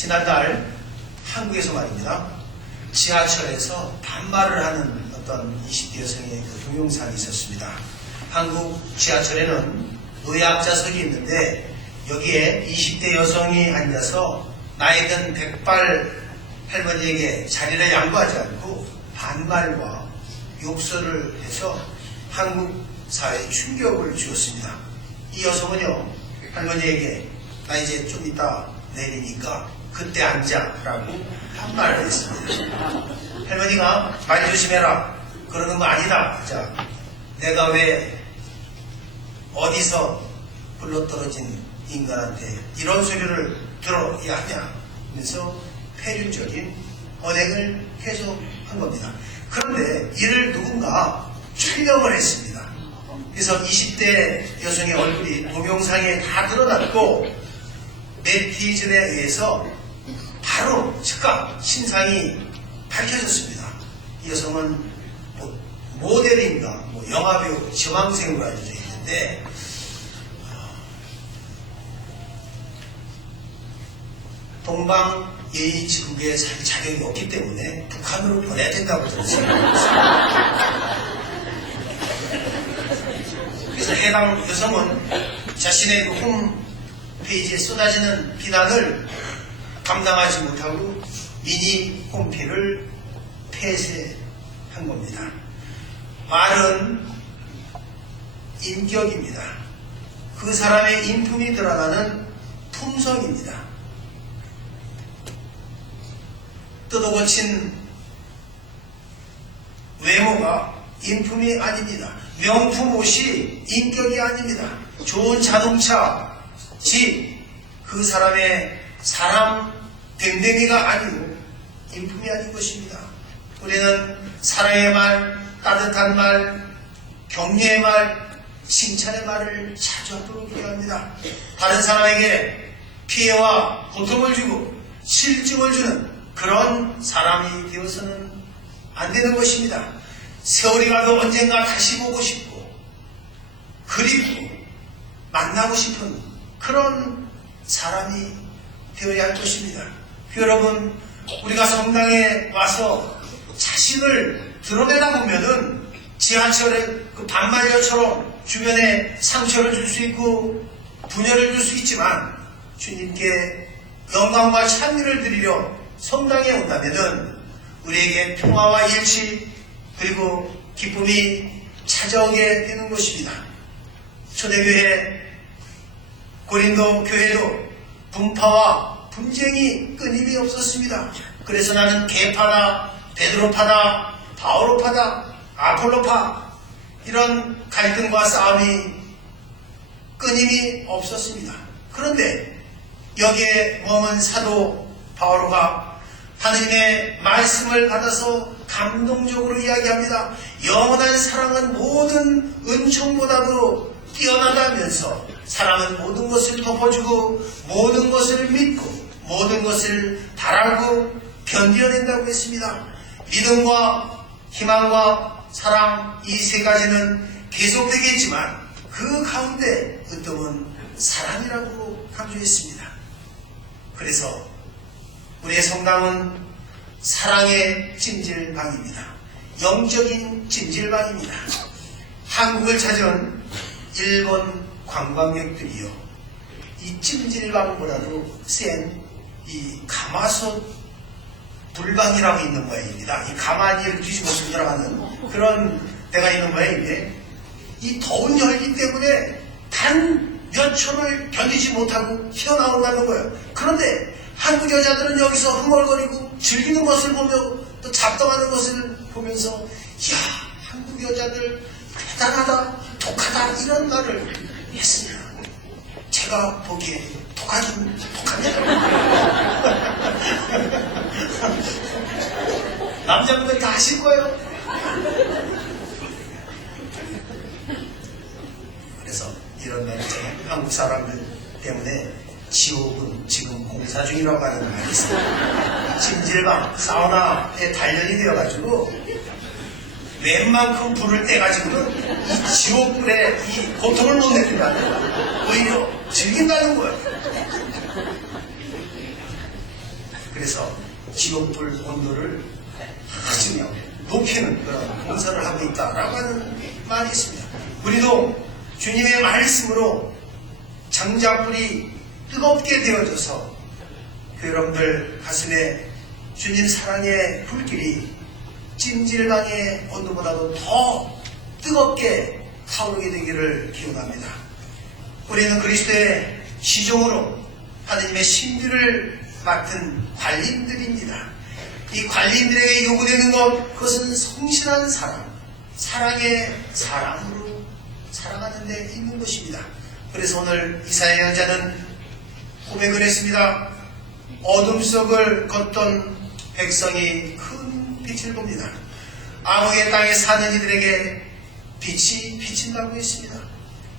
지난달 한국에서 말입니다. 지하철에서 반말을 하는 어떤 20대 여성의 그 동영상이 있었습니다. 한국 지하철에는 노약자석이 있는데 여기에 20대 여성이 앉아서 나이든 백발 할머니에게 자리를 양보하지 않고 반말과 욕설을 해서 한국 사회에 충격을 주었습니다. 이 여성은요, 할머니에게 나 이제 좀 이따 내리니까 그때 앉아라고 반말을 했습니다. 할머니가 말 조심해라, 그러는 거 아니다. 자, 내가 왜 어디서 굴러떨어진 인간한테 이런 소리를 들어야 하냐 하면서 폐륜적인 언행을 계속한 겁니다. 그런데 이를 누군가 촬영을 했습니다. 그래서 20대 여성의 얼굴이 동영상에 다 드러났고 네티즌에 의해서 바로 즉각 신상이 밝혀졌습니다. 이 여성은 모델인가 영화배우 지망생으로 알려져 있는데 동방예의지국에 살 자격이 없기 때문에 북한으로 보내야 된다고 들었어요. 그래서 해당 여성은 자신의 그 홈페이지에 쏟아지는 비난을 감당하지 못하고 미니 홈피를 폐쇄한 겁니다. 말은 인격입니다. 그 사람의 인품이 드러나는 품성입니다. 뜯어고친 외모가 인품이 아닙니다. 명품 옷이 인격이 아닙니다. 좋은 자동차, 집, 그 사람의 사람 댕댕이가 아니고 인품이 아닌 것입니다. 우리는 사랑의 말, 따뜻한 말, 격려의 말, 칭찬의 말을 자주 하도록 해야 합니다. 다른 사람에게 피해와 고통을 주고 실증을 주는 그런 사람이 되어서는 안 되는 것입니다. 세월이 가도 언젠가 다시 보고 싶고 그립고 만나고 싶은 그런 사람이 되어야 할 것입니다. 여러분, 우리가 성당에 와서 자신을 드러내다 보면은 지하철에 그 반말녀처럼 주변에 상처를 줄 수 있고 분열을 줄 수 있지만 주님께 영광과 찬미를 드리려 성당에 온다면은 우리에게 평화와 일치 그리고 기쁨이 찾아오게 되는 것입니다. 초대교회 고린도 교회도 분파와 분쟁이 끊임이 없었습니다. 그래서 나는 개파다, 베드로파다, 바오로파다, 아폴로파 이런 갈등과 싸움이 끊임이 없었습니다. 그런데 여기에 머문 사도 바오로가 하느님의 말씀을 받아서 감동적으로 이야기합니다. 영원한 사랑은 모든 은총보다도 뛰어나다면서 사랑은 모든 것을 덮어주고 모든 것을 믿고 모든 것을 바라고 견뎌낸다고 했습니다. 믿음과 희망과 사랑 이 세 가지는 계속되겠지만 그 가운데 으뜸은 사랑이라고 강조했습니다. 그래서 우리의 성당은 사랑의 찜질방입니다. 영적인 찜질방입니다. 한국을 찾은 일본 관광객들이요, 이 찜질방보다도 센 이 가마솥 불방이라고 있는 모양입니다. 이 가만히 이렇게 뒤집어서 들어가는 그런 데가 있는 모양인데 이 더운 열기 때문에 단 몇 초를 견디지 못하고 튀어나온다는 거예요. 그런데 한국 여자들은 여기서 흥얼거리고 즐기는 것을 보며 또 작동하는 것을 보면서 이야, 한국 여자들 대단하다, 독하다 이런 말을 했습니다. 제가 보기에 독하긴 독합니다. 남자분들 다 아실 거예요. 그래서 이런 날 한국 사람들 때문에 지옥은 지금 공사 중이라고 하는 말이 있습니다. 찜질방, 사우나에 단련이 되어가지고 웬만큼 불을 떼가지고는 이 지옥불에 이 고통을 못 느낀다는 거예요. 오히려 즐긴다는 거예요. 그래서 지옥불 온도를 아주 높이는 그런 공사를 하고 있다라고 하는 말이 있습니다. 우리도 주님의 말씀으로 장작불이 뜨겁게 되어져서 그 여러분들 가슴에 주님 사랑의 불길이 찜질방의 온도보다도 더 뜨겁게 타오르게 되기를 기원합니다. 우리는 그리스도의 시종으로 하나님의 신비를 맡은 관리인들입니다. 이 관리인들에게 요구되는 것, 그것은 성실한 사랑, 사랑의 사랑으로 살아가는 데 있는 것입니다. 그래서 오늘 이사야 여자는 고백을 했습니다. 어둠 속을 걷던 백성이 큰 빛을 봅니다. 암흑의 땅에 사는 이들에게 빛이 비친다고 했습니다.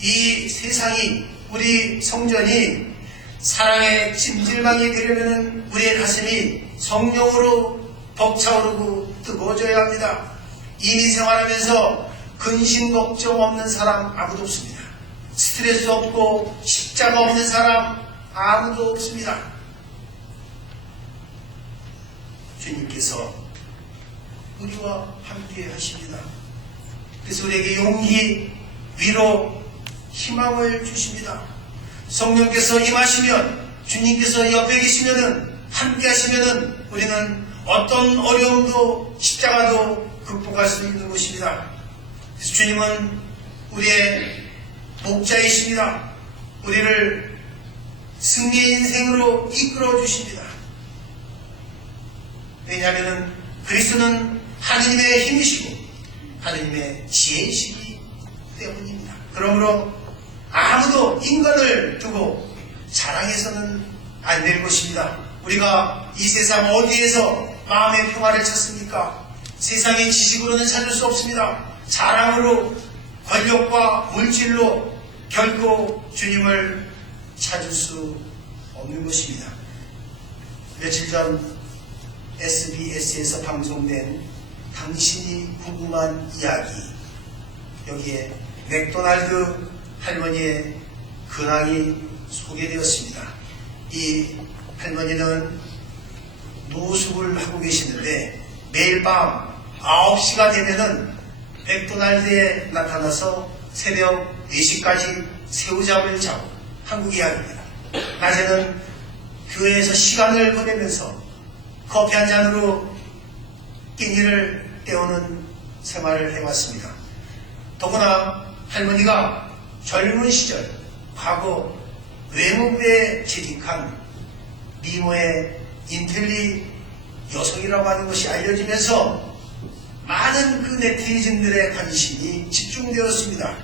이 세상이, 우리 성전이 사랑의 찜질방이 되려면 우리의 가슴이 성령으로 벅차오르고 뜨거워져야 합니다. 이민 생활하면서 근심 걱정 없는 사람 아무도 없습니다. 스트레스 없고 십자가 없는 사람 아무도 없습니다. 주님께서 우리와 함께 하십니다. 그래서 우리에게 용기, 위로, 희망을 주십니다. 성령께서 임하시면, 주님께서 옆에 계시면은, 함께 하시면은 우리는 어떤 어려움도 십자가도 극복할 수 있는 것입니다. 그래서 주님은 우리의 목자이십니다. 우리를 승리의 인생으로 이끌어 주십니다. 왜냐하면 그리스도는 하느님의 힘이시고 하느님의 지혜이시기 때문입니다. 그러므로 아무도 인간을 두고 자랑해서는 안 될 것입니다. 우리가 이 세상 어디에서 마음의 평화를 찾습니까? 세상의 지식으로는 찾을 수 없습니다. 자랑으로, 권력과 물질로 결코 주님을 찾을 수 없는 것입니다. 며칠 전 SBS에서 방송된 당신이 궁금한 이야기, 여기에 맥도날드 할머니의 근황이 소개되었습니다. 이 할머니는 노숙을 하고 계시는데 매일 밤 9시가 되면은 맥도날드에 나타나서 새벽 4시까지 새우잠을 자고, 한국 이야기입니다. 낮에는 교회에서 시간을 보내면서 커피 한 잔으로 끼니를 때우는 생활을 해왔습니다. 더구나 할머니가 젊은 시절 과거 외무부에 재직한 미모의 인텔리 여성이라고 하는 것이 알려지면서 많은 그 네티즌들의 관심이 집중되었습니다.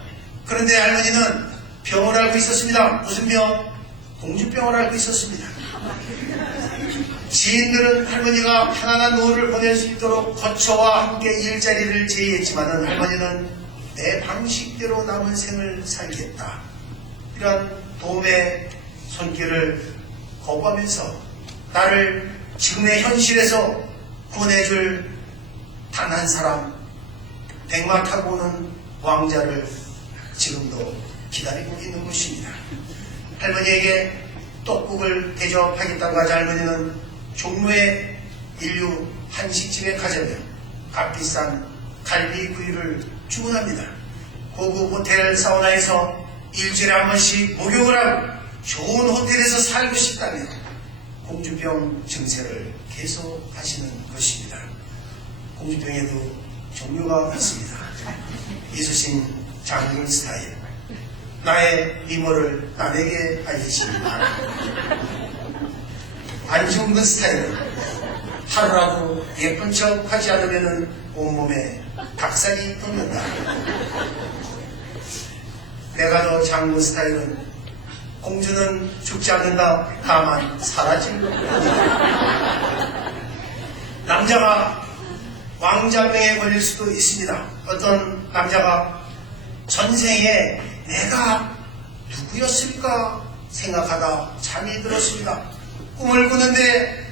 그런데 할머니는 병을 앓고 있었습니다. 무슨 병? 공주병을 앓고 있었습니다. 지인들은 할머니가 편안한 노후를 보낼 수 있도록 거처와 함께 일자리를 제의했지만 할머니는 내 방식대로 남은 생을 살겠다, 이런 도움의 손길을 거부하면서 나를 지금의 현실에서 구원해줄 단 한 사람, 백마 타고 오는 왕자를 지금도 기다리고 있는 것입니다. 할머니에게 떡국을 대접하겠다고 하자 할머니는 종로의 인류 한식집에 가자며 값비싼 갈비구이를 주문합니다. 고급 호텔 사우나에서 일주일에 한 번씩 목욕을 하고 좋은 호텔에서 살고 싶다며 공주병 증세를 계속 하시는 것입니다. 공주병에도 종류가 있습니다. 이수신 장군 스타일, 나의 미모를 남에게 알리지 마라. 안중근 스타일은 하루라도 예쁜 척 하지 않으면 온몸에 닭살이 돋는다. 메가더 장군 스타일은 공주는 죽지 않는다, 다만 사라질 뿐이다. 남자가 왕자병에 걸릴 수도 있습니다. 어떤 남자가 전생에 내가 누구였을까 생각하다 잠이 들었습니다. 꿈을 꾸는데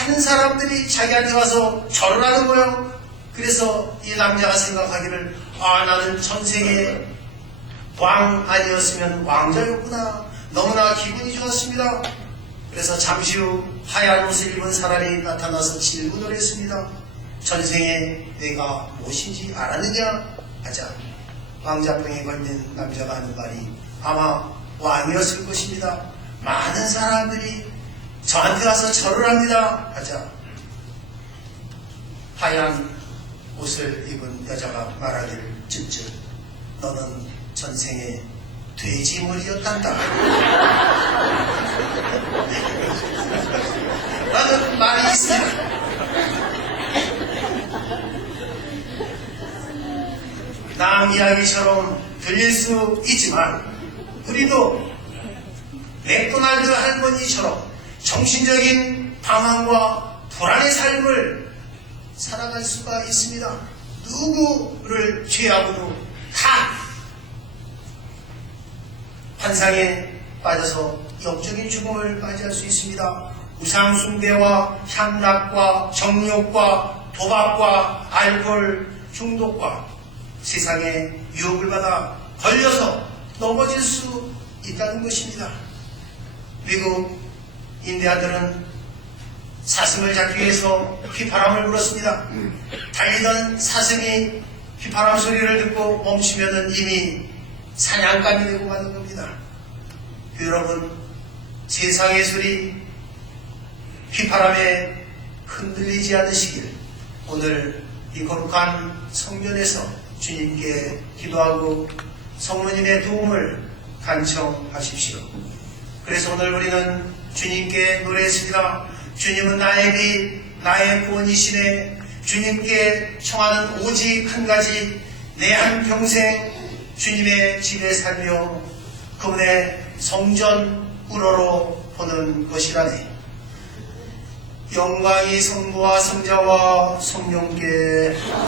많은 사람들이 자기한테 와서 절을 하는 거예요. 그래서 이 남자가 생각하기를, 나는 전생에 왕 아니었으면 왕자였구나. 너무나 기분이 좋았습니다. 그래서 잠시 후 하얀 옷을 입은 사람이 나타나서 질문을 했습니다. 전생에 내가 무엇인지 알았느냐? 하자 왕자병에 걸린 남자가 하는 말이 아마 왕이었을 것입니다. 많은 사람들이 저한테 와서 절을 합니다. 하자 하얀 옷을 입은 여자가 말하기를 쯧쯧 너는 전생에 돼지머리였단다. 라는 말이 있습니다. 남 이야기처럼 들릴 수 있지만 우리도 맥도날드 할머니처럼 정신적인 방황과 불안의 삶을 살아갈 수가 있습니다. 누구를 죄하고도 다 환상에 빠져서 영적인 죽음을 맞이할 수 있습니다. 우상숭배와 향락과 정욕과 도박과 알코올 중독과 세상의 유혹을 받아 걸려서 넘어질 수 있다는 것입니다. 미국 인디아들은 사슴을 잡기 위해서 휘파람을 불었습니다. 달리던 사슴이 휘파람 소리를 듣고 멈추면 이미 사냥감이 되고 마는 겁니다. 여러분, 세상의 소리 휘파람에 흔들리지 않으시길 오늘 이 거룩한 성전에서 주님께 기도하고 성모님의 도움을 간청하십시오. 그래서 오늘 우리는 주님께 노래했습니다. 주님은 나의 빛, 나의 구원이시네. 주님께 청하는 오직 한 가지, 내 한평생 주님의 집에 살며 그분의 성전 우러러 보는 것이라네. 영광이 성부와 성자와 성령께